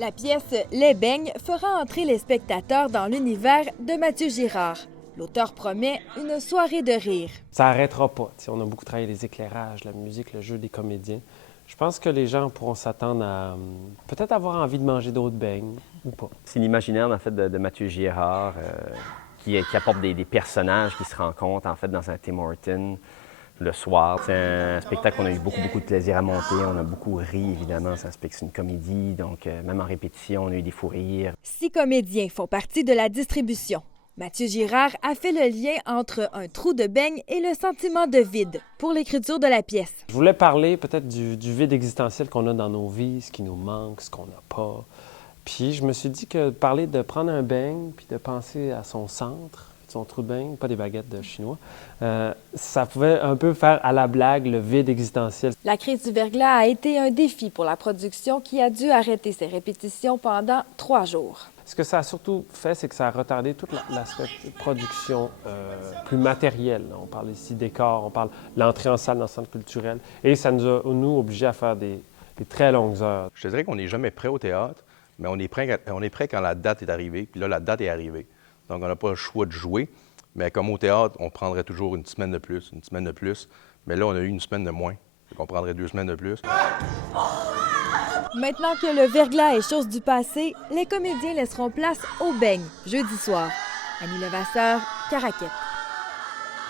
La pièce Les Beignes fera entrer les spectateurs dans l'univers de Mathieu Girard. L'auteur promet une soirée de rire. Ça n'arrêtera pas. On a beaucoup travaillé les éclairages, la musique, le jeu des comédiens. Je pense que les gens pourront s'attendre à peut-être avoir envie de manger d'autres beignes ou pas. C'est l'imaginaire en fait, de Mathieu Girard qui apporte des personnages qui se rencontrent en fait, dans un Tim Hortons le soir. C'est un spectacle qu'on a eu beaucoup de plaisir à monter. On a beaucoup ri, évidemment. C'est une comédie, donc même en répétition, on a eu des fous rires. 6 comédiens font partie de la distribution. Mathieu Girard a fait le lien entre un trou de beigne et le sentiment de vide pour l'écriture de la pièce. Je voulais parler peut-être du vide existentiel qu'on a dans nos vies, ce qui nous manque, ce qu'on n'a pas. Puis je me suis dit que parler de prendre un beigne puis de penser à son centre, son trou de beigne, pas des baguettes de chinois, ça pouvait un peu faire à la blague le vide existentiel. La crise du verglas a été un défi pour la production qui a dû arrêter ses répétitions pendant 3 jours. Ce que ça a surtout fait, c'est que ça a retardé tout l'aspect de production plus matériel. On parle ici décor, on parle l'entrée en salle dans le centre culturel. Et ça nous a, obligés à faire des très longues heures. Je te dirais qu'on n'est jamais prêt au théâtre, mais on est prêt quand la date est arrivée. Puis là, la date est arrivée. Donc, on n'a pas le choix de jouer. Mais comme au théâtre, on prendrait toujours une semaine de plus, une semaine de plus. Mais là, on a eu une semaine de moins. Donc, on prendrait 2 semaines de plus. Maintenant que le verglas est chose du passé, les comédiens laisseront place aux beignes jeudi soir. Annie Levasseur, Caraquette.